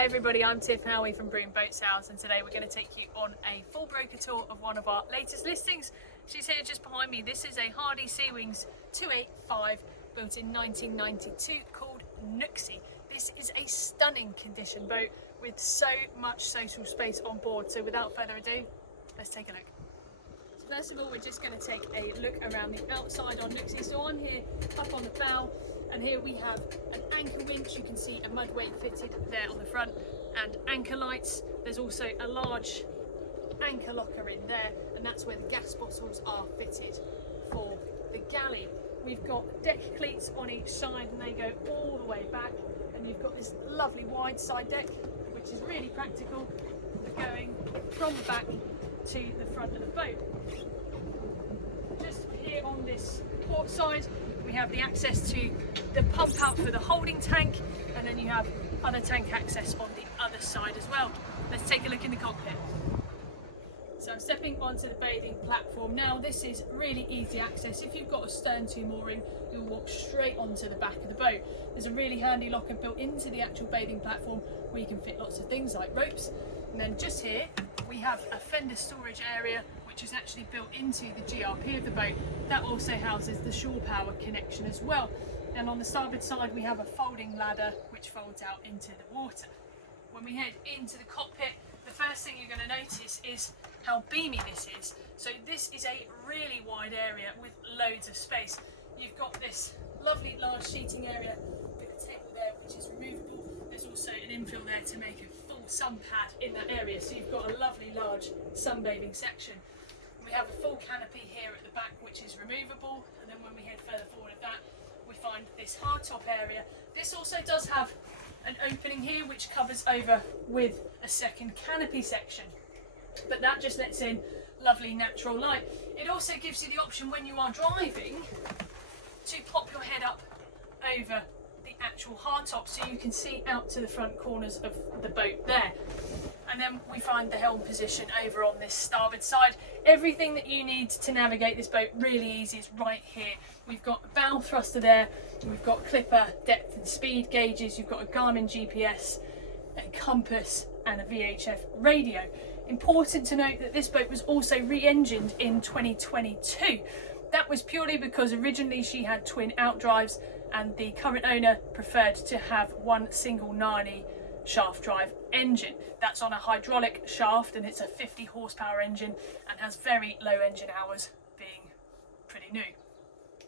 Hi everybody, I'm Tiff Howie from Broom Boat Sales, and today we're going to take you on a full broker tour of one of our latest listings. She's here just behind me. This is a Hardy Seawings 285 built in 1992 called Nooksy. This is a stunning condition boat with so much social space on board. So without further ado, let's take a look. So first of all, we're just going to take a look around the outside on Nooksy. So I'm here up on the bow, and here we have an anchor winch. You can see a mud weight fitted there on the front and anchor lights. There's also a large anchor locker in there, and that's where the gas bottles are fitted for the galley. We've got deck cleats on each side and they go all the way back, and you've got this lovely wide side deck which is really practical for going from the back to the front of the boat. Just here on this port side we have the access to the pump out for the holding tank, and then you have other tank access on the other side as well. Let's take a look in the cockpit. So I'm stepping onto the bathing platform now. This is really easy access. If you've got a stern to mooring, you'll walk straight onto the back of the boat. There's a really handy locker built into the actual bathing platform where you can fit lots of things like ropes. And then just here we have a fender storage area which is actually built into the GRP of the boat. That also houses the shore power connection as well. And on the starboard side we have a folding ladder which folds out into the water. When we head into the cockpit, the first thing you're going to notice is how beamy this is. So this is a really wide area with loads of space. You've got this lovely large seating area with a table there which is removable. There's also an infill there to make a full sun pad in that area, so you've got a lovely large sunbathing section. We have a full canopy here at the back which is removable, and then when we head further forward of that we find this hardtop area. This also does have an opening here which covers over with a second canopy section, but that just lets in lovely natural light. It also gives you the option when you are driving to pop your head up over the actual hardtop so you can see out to the front corners of the boat there. And then we find the helm position over on this starboard side. Everything that you need to navigate this boat really easy is right here. We've got a bow thruster there, we've got clipper depth and speed gauges, you've got a Garmin GPS, a compass and a VHF radio. Important to note that this boat was also re-engined in 2022. That was purely because originally she had twin outdrives and the current owner preferred to have one single Nanni shaft drive engine. That's on a hydraulic shaft and it's a 50 horsepower engine and has very low engine hours, being pretty new.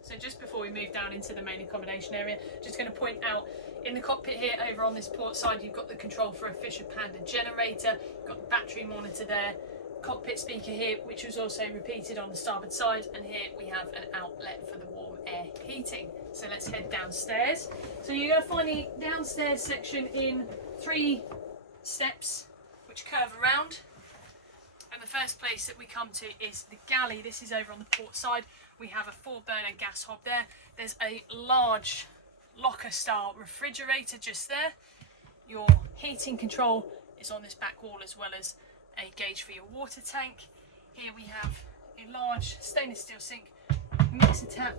So just before we move down into the main accommodation area, just going to point out in the cockpit here over on this port side you've got the control for a Fisher Panda generator, you've got the battery monitor there, cockpit speaker here which was also repeated on the starboard side, and here we have an outlet for the warm air heating. So let's head downstairs. So you're going to find the downstairs section in 3 steps which curve around, and the first place that we come to is the galley. This is over on the port side. We have a 4-burner gas hob there. There's a large locker style refrigerator just there. Your heating control is on this back wall, as well as a gauge for your water tank. Here we have a large stainless steel sink, mixer tap.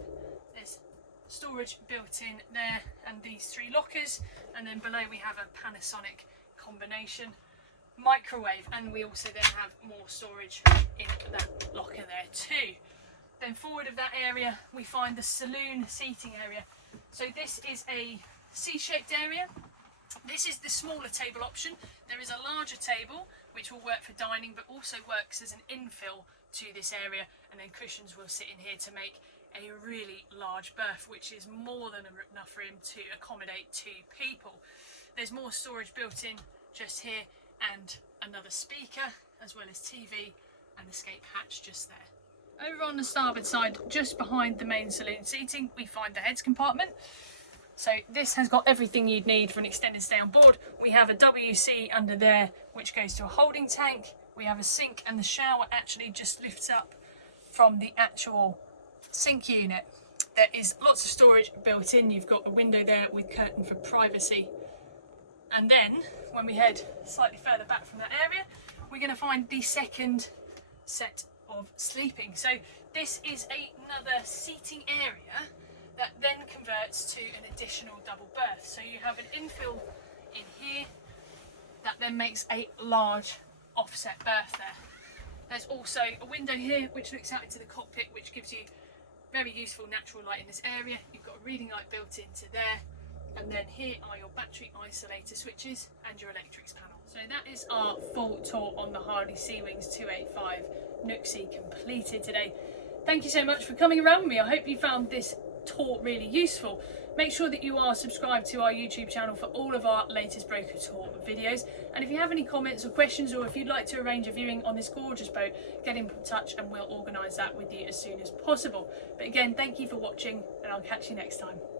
There's storage built in there and these 3 lockers, and then below we have a Panasonic combination microwave, and we also then have more storage in that locker there too. Then forward of that area we find the saloon seating area. So this is a C-shaped area. This is the smaller table option. There is a larger table which will work for dining but also works as an infill to this area, and then cushions will sit in here to make a really large berth which is more than enough room to accommodate 2 people. There's more storage built in just here and another speaker, as well as TV and escape hatch just there. Over on the starboard side, just behind the main saloon seating, we find the heads compartment. So this has got everything you'd need for an extended stay on board. We have a WC under there which goes to a holding tank. We have a sink, and the shower actually just lifts up from the actual sink unit. There is lots of storage built in. You've got a window there with curtain for privacy. And then when we head slightly further back from that area, we're going to find the second set of sleeping. So this is another seating area that then converts to an additional double berth. So you have an infill in here then makes a large offset berth there. There's also a window here which looks out into the cockpit, which gives you very useful natural light in this area. You've got a reading light built into there, and then here are your battery isolator switches and your electrics panel. So that is our full tour on the Hardy Seawings 285 Nooksy completed today. Thank you so much for coming around with me. I hope you found this tour really useful. Make sure that you are subscribed to our YouTube channel for all of our latest broker tour videos. And if you have any comments or questions, or if you'd like to arrange a viewing on this gorgeous boat, get in touch and we'll organise that with you as soon as possible. But again, thank you for watching, and I'll catch you next time.